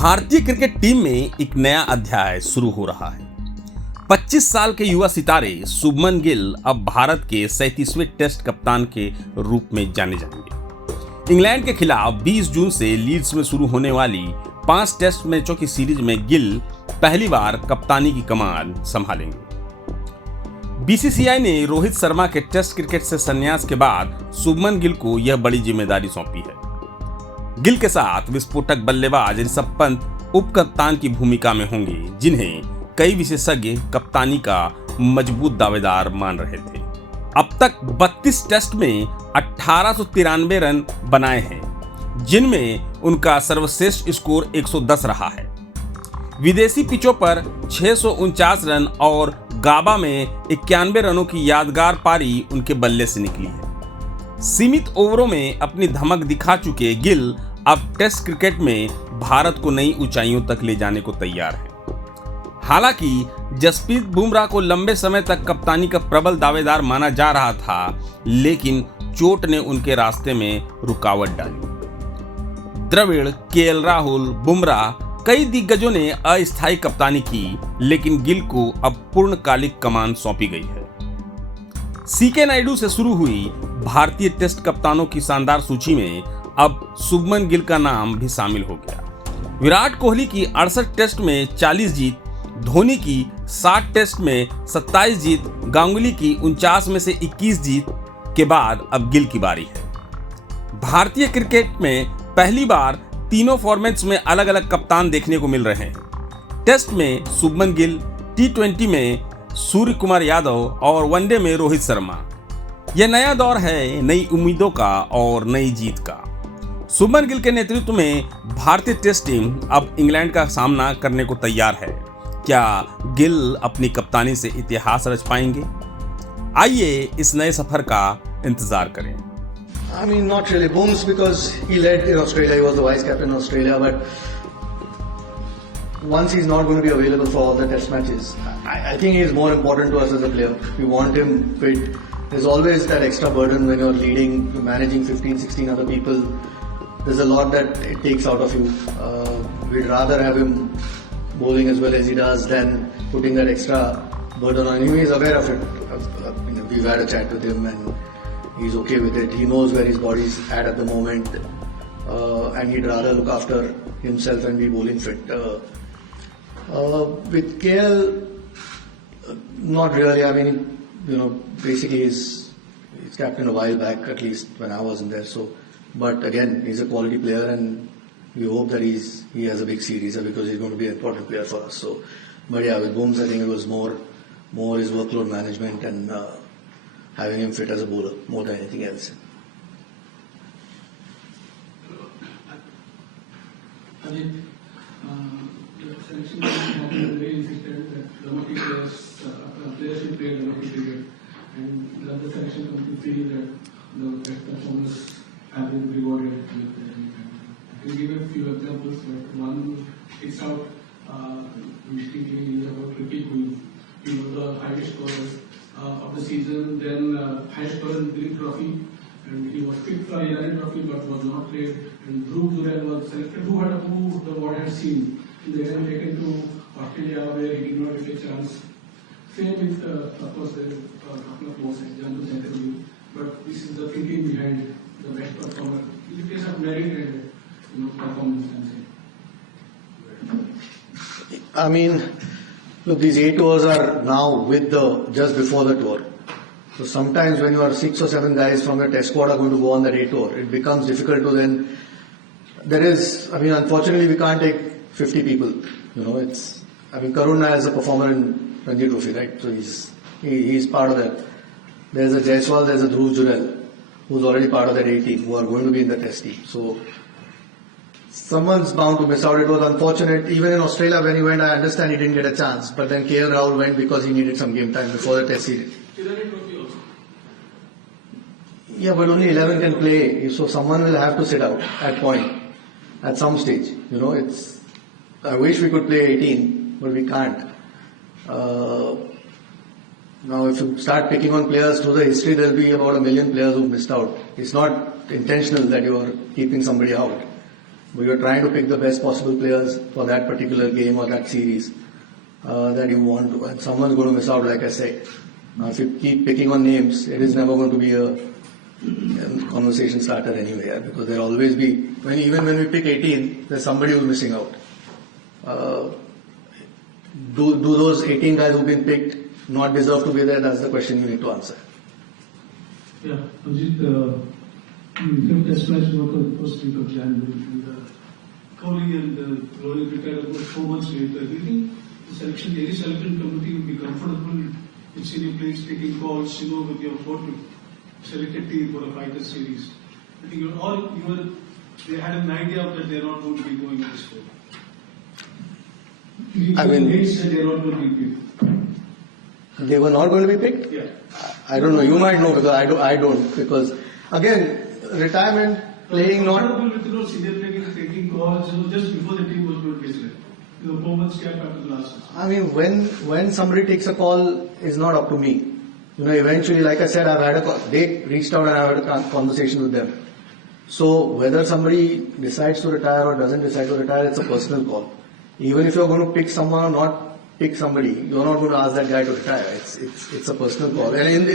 भारतीय cricket team में एक नया अध्याय शुरू हो रहा है। 25 साल के युवा सितारे शुभमन गिल अब भारत के 37वें टेस्ट कप्तान के रूप में जाने जाएंगे। इंग्लैंड के खिलाफ 20 जून से लीड्स में शुरू होने वाली 5 टेस्ट मैचों की सीरीज में गिल पहली बार कप्तानी की कमान संभालेंगे। बीसीसीआई ने रोहित शर्मा के टेस्ट क्रिकेट से संन्यास के बाद शुभमन गिल को यह बड़ी जिम्मेदारी सौंपी है। गिल के साथ विस्फोटक बल्लेबाज ऋषभ पंत उप कप्तान की भूमिका में होंगे, जिन्हें कई विशेषज्ञ कप्तानी का मजबूत दावेदार मान रहे थे। अब तक 32 टेस्ट में 1893 रन बनाए हैं, जिनमें उनका सर्वश्रेष्ठ स्कोर 110 रहा है। विदेशी पिचों पर 649 रन और गाबा में 91 रनों की यादगार पारी उनके बल्ले से निकली है। सीमित ओवरों में अपनी धमक दिखा चुके गिल अब टेस्ट क्रिकेट में भारत को नई ऊंचाइयों तक ले जाने को तैयार है। हालांकि जसप्रीत बुमराह को लंबे समय तक कप्तानी का प्रबल दावेदार माना जा रहा था, लेकिन चोट ने उनके रास्ते में रुकावट डाली। द्रविड़, केएल राहुल, बुमराह कई दिग्गजों ने अस्थायी कप्तानी की, लेकिन गिल को अब पूर्णकालिक कमान सौंपी गई है। सीके नायडू से शुरू हुई भारतीय टेस्ट कप्तानों की शानदार सूची में अब शुभमन गिल का नाम भी शामिल हो गया। विराट कोहली की 68 टेस्ट में 40 जीत, धोनी की 60 टेस्ट में 27 जीत, गांगुली की 49 में से 21 जीत के बाद अब गिल की बारी है। भारतीय क्रिकेट में पहली बार तीनों फॉर्मेट्स में अलग अलग कप्तान देखने को मिल रहे हैं। टेस्ट में शुभमन गिल, टी20 में सूर्य कुमार यादव और वनडे में रोहित शर्मा। यह नया दौर है नई उम्मीदों का और नई जीत का। शुभमन गिल के नेतृत्व में भारतीय टेस्ट टीम अब इंग्लैंड का सामना करने को तैयार है। क्या गिल अपनी कप्तानी से इतिहास रच पाएंगे? आइए इस नए सफर का इंतजार करें। I mean, not really. Booms because he led in Australia. He was the vice captain in Australia. But once he's not going to be available for all the test matches, I think he's more important to us as a player. We want him fit. There's always that extra burden when you're leading, you're managing 15, 16 other people. There's a lot that it takes out of you. We'd rather have him bowling as well as he does than putting that extra burden on him. He's aware of it. We've had a chat with him and he's okay with it. He knows where his body's at the moment, and he'd rather look after himself and be bowling fit. With KL, not really. I mean, basically he's captain a while back, at least when I wasn't there. So, but again, he's a quality player, and we hope that he has a big series because he's going to be an important player for us. So, but yeah, with Booms, I think it was more his workload management and having him fit as a bowler more than anything else. Ajit, the selection has been very insistent that domestic players should play domestic cricket, and the other selection companies feel that the best performers have been rewarded with the I can give a few examples. That one sticks out distinctly is about Ricky Quinn. He was the highest scorer of the season, then highest scorer in the Green Trophy, and he was picked for Iran Trophy but was not played. And Dhruv Jurel was selected, who the world had seen. They were taken to Australia where he did not get a chance. Same with, of course, there is a couple of more examples I can give, but this is the thinking behind the best performer. In the case of merit and performance, I mean, look, these A tours are now with just before the tour. So sometimes when you are 6 or 7 guys from your test squad are going to go on that A tour, it becomes difficult to then. Unfortunately, we can't take 50 people. Karun is a performer in Ranji Trophy, right? So he's part of that. There's a Jaiswal, there's a Dhruv Jurel, who's already part of that A team, who are going to be in the test team. So someone's bound to miss out. It was unfortunate. Even in Australia, when he went, I understand he didn't get a chance. But then KL Rahul went because he needed some game time before the test series. Yeah, but only 11 can play. So someone will have to sit out at some stage. I wish we could play 18, but we can't. Now, if you start picking on players through the history, there'll be about 1 million players who've missed out. It's not intentional that you're keeping somebody out. but you're trying to pick the best possible players for that particular game or that series that you want to, and someone's going to miss out, like I said. Now, if you keep picking on names, it is never going to be a conversation starter anyway, yeah, because there'll always be, even when we pick 18, there's somebody who's missing out. Do those 18 guys who've been picked not deserve to be there? That's the question you need to answer. Yeah, Ajit, the test match was the first week of January, and Kohli and Rohit retired about 4 months later. Do you think the selection committee would be comfortable with senior players taking calls, with your what to select a team for a fighter series? I think they had an idea that they're not going to be going this way. I mean, they said they're not going to be picked. They were not going to be picked? Yeah. I don't know. You might know, because I don't. Because again, retirement, playing not. With senior players taking calls, just before the team was going to be selected. 4 months gap after the last. I mean, when somebody takes a call, is not up to me. Eventually, like I said, they reached out and I had a conversation with them. So whether somebody decides to retire or doesn't decide to retire, it's a personal call. Even if you're going to pick someone or not pick somebody, you're not going to ask that guy to retire. It's a personal call. And you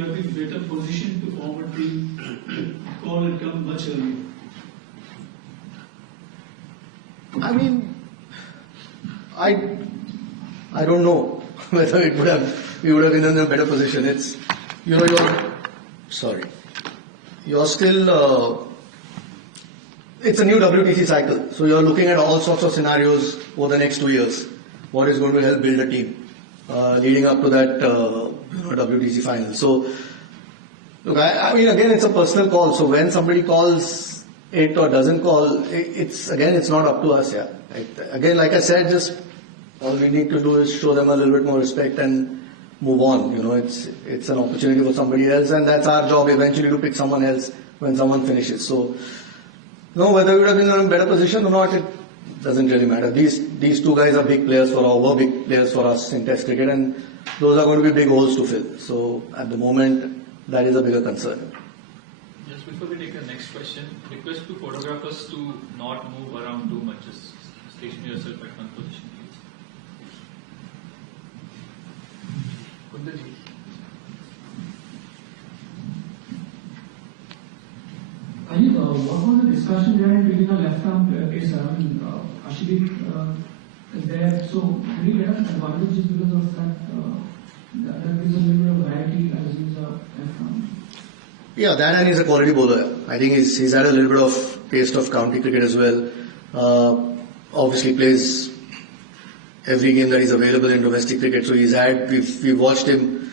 have been better positioned to form a team, call and come much earlier. I mean, I don't know whether we would have been in a better position. It's, you're still, it's a new WTC cycle. So you're looking at all sorts of scenarios over the next 2 years. What is going to help build a team leading up to that WTC final. So, look, I mean, again, it's a personal call. So when somebody calls it or doesn't call, it's not up to us. Yeah. Again, like I said, just all we need to do is show them a little bit more respect and move on. It's an opportunity for somebody else, and that's our job eventually to pick someone else when someone finishes. So, whether we would have been in a better position or not, it doesn't really matter. These two guys are big players were big players for us in Test cricket, and those are going to be big holes to fill. So at the moment, that is a bigger concern. Just before we take the next question, request to photographers to not move around too much. Just station yourself at one position, please. What was the discussion behind picking a left-arm pacer? I mean, Ashik is there, so do you get an advantage just because of that? That gives a little bit of variety as he's a left-arm. Yeah, that, and he's a quality bowler. I think he's had a little bit of taste of county cricket as well. Obviously plays every game that is available in domestic cricket. So we've watched him,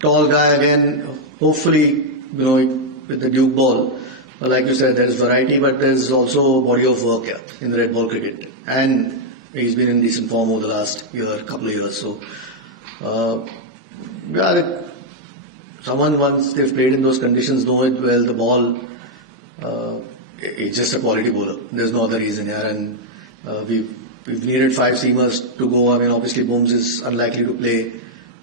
tall guy again. Hopefully, with the Duke ball. Like you said, there's variety, but there's also a body of work in the red ball cricket. And he's been in decent form over the last couple of years. So, someone, once they've played in those conditions, know it well. The ball, it's just a quality bowler. There's no other reason here. And we've needed 5 seamers to go. I mean, obviously, Booms is unlikely to play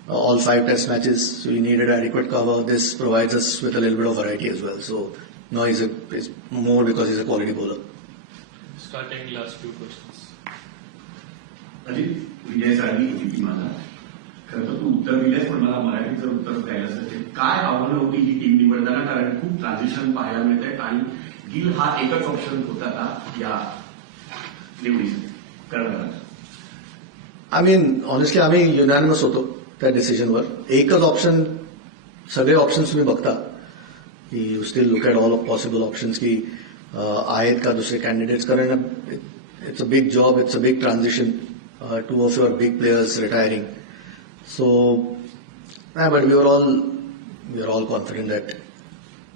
all 5 test matches, so we needed adequate cover. This provides us with a little bit of variety as well. So, no, he's more because he's a quality bowler. Starting last 2 questions. Ajit विजयसाठी होती मला खरं तर तू उत्तर the less पण मला मराठीचं उत्तर द्यायला असेल काय आव्हानं होती ही टीम निवडताना कारण खूप ट्रान्झिशन पाहायला मिळत आहे आणि गिल हा एकच ऑप्शन होता का या निवडीसाठी करणार I mean, honestly, आम्ही युनॅनिमस होतो त्या डिसिजनवर. एकच ऑप्शन, सगळे ऑप्शन्स तुम्ही बघता की you steel look at all possible options की आहेत का दुसरे कॅन्डिडेट्स, कारण it's a big job, it's a big transition, 2 of your big players retiring. So, but we are all confident that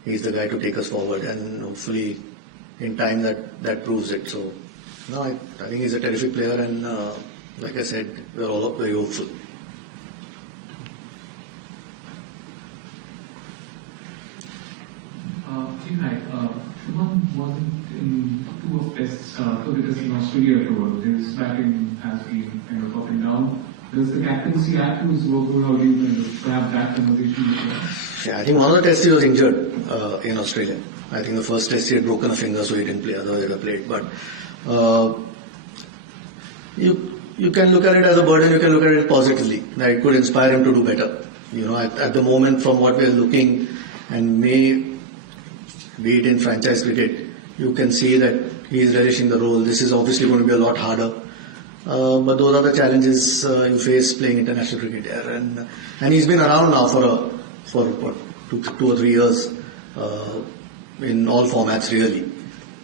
he's the guy to take us forward, and hopefully in time that proves it. So, no, I think he's a terrific player, and like I said, we are all very hopeful. Hi, Shubman wasn't in 2 of tests because in Australia tour. His batting has been kind of up and down. Does the captaincy add to his workload? How do you kind of have that conversation with him? Yeah, I think one of the tests he was injured in Australia. I think the first test he had broken a finger, so he didn't play. Otherwise, he would have played. But you can look at it as a burden. You can look at it positively. That it could inspire him to do better. You know, at the moment, from what we are looking, and may be it in franchise cricket, you can see that he is relishing the role. This is obviously going to be a lot harder. But those are the challenges you face playing international cricket here. And he's been around now for what, two or 3 years in all formats really.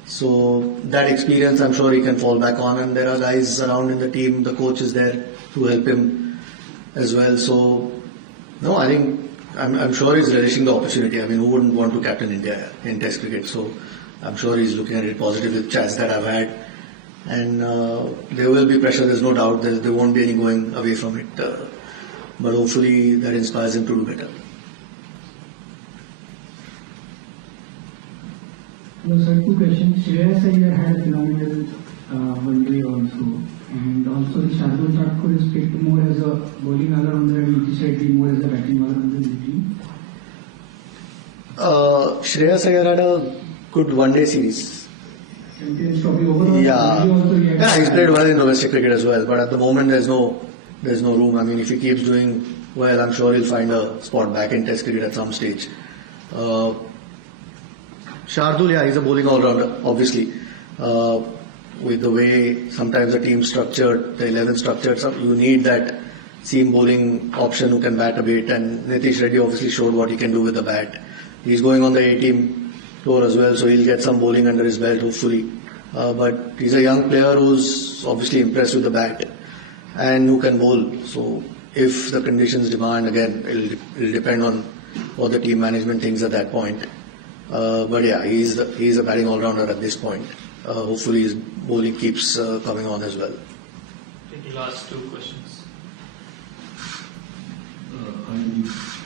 So that experience I'm sure he can fall back on, and there are guys around in the team, the coach is there to help him as well. So no, I think I'm sure he's relishing the opportunity. I mean, who wouldn't want to captain India in Test cricket? So I'm sure he's looking at it positively with chats that I've had. And there will be pressure, there's no doubt. There won't be any going away from it. But hopefully that inspires him to do better. No, sir, 2 questions. Shreyas Iyer had a phenomenal one day also. And also Shardul Thakur is picked more as a bowling all-rounder and Nitish Reddy more as a batting all-rounder in the team. Shreyas Iyer had a good one-day series. Champions Trophy overall. Yeah, he's played well in domestic cricket as well. But at the moment, there's no room. I mean, if he keeps doing well, I'm sure he'll find a spot back in Test cricket at some stage. Shardul, yeah, he's a bowling all-rounder, obviously. With the way sometimes the team's structured, the 11 structured, you need that seam bowling option who can bat a bit. And Nitish Reddy obviously showed what he can do with the bat. He's going on the A-team tour as well, so he'll get some bowling under his belt, hopefully. But he's a young player who's obviously impressed with the bat and who can bowl. So if the conditions demand, again, it'll depend on what the team management thinks at that point. But yeah, he's a batting all-rounder at this point. Hopefully his bowling keeps coming on as well. Take the last 2 questions.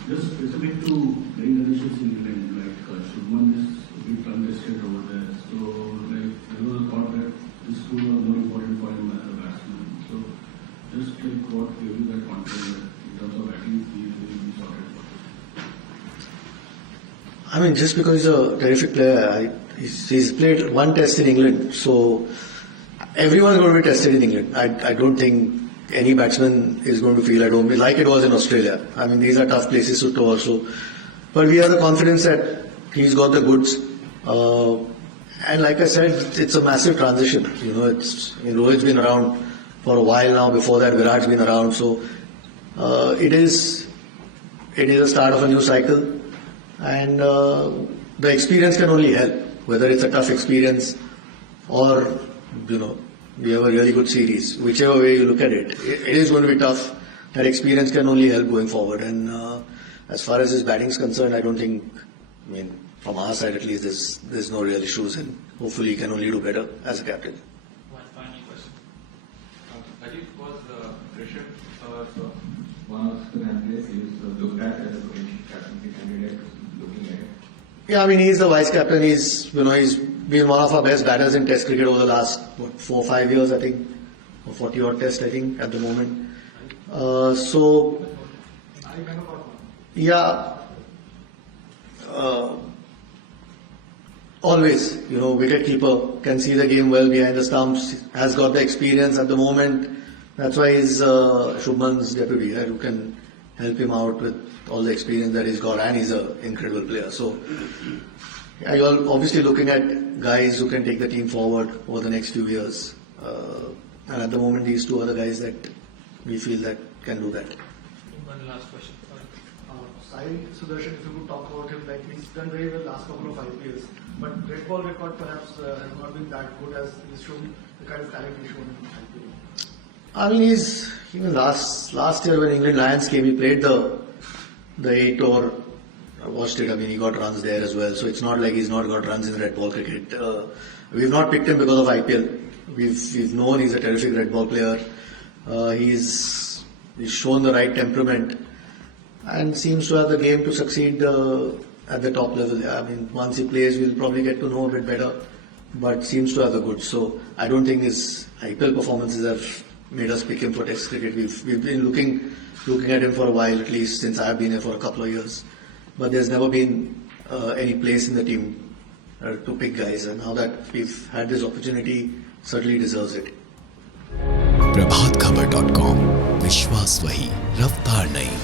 Just specific to playing conditions in England, like Shubman is a bit unrested over there. So, like, there was a thought that this two are more important for him as a batsman. So, just like what gave you that confidence in terms of batting, he will be sorted for. I mean, just because he's a terrific player, he's played one test in England, so everyone's going to be tested in England. I don't think any batsman is going to feel at home, like it was in Australia. I mean, these are tough places to tour, so. But we have the confidence that he's got the goods. And like I said, it's a massive transition. You know, Rohit's been around for a while now. Before that, Virat's been around. So it is a start of a new cycle. And the experience can only help, whether it's a tough experience or, we have a really good series. Whichever way you look at it, it is going to be tough. That experience can only help going forward. And as far as his batting is concerned, I don't think, from our side at least, there's no real issues, and hopefully he can only do better as a captain. One final question. Ajit, was Rishabh one of the candidates he was looked at as a potential captaincy candidate looking at it? Yeah, he's the vice captain. He's been one of our best batters in Test cricket over the last 4 or 5 years, I think, or 40 odd Test, I think, at the moment. Yeah. Always, wicket keeper can see the game well behind the stumps, has got the experience at the moment. That's why he's Shubman's deputy, right, who can help him out with all the experience that he's got, and he's an incredible player. So, yeah, you're obviously looking at guys who can take the team forward over the next few years. And at the moment, these 2 are the guys that we feel that can do that. One last question. Sai Sudarshan, if you could talk about him, like he's done very well last couple of IPLs, but red ball record perhaps has not been that good as he's shown the kind of talent he's shown in IPL. He's even last year when England Lions came, he played the 8 over. I watched it. He got runs there as well. So it's not like he's not got runs in red ball cricket. We've not picked him because of IPL. We've known he's a terrific red ball player. He's shown the right temperament and seems to have the game to succeed at the top level. Once he plays, we'll probably get to know a bit better, but seems to have the goods. So I don't think his IPL performances have made us pick him for Test cricket. We've been looking at him for a while, at least since I've been here for a couple of years. but there's never been any place in the team to pick guys, and now that we've had this opportunity, certainly deserves it. प्रभात खबर.com, विश्वास वही, रफ्तार नहीं.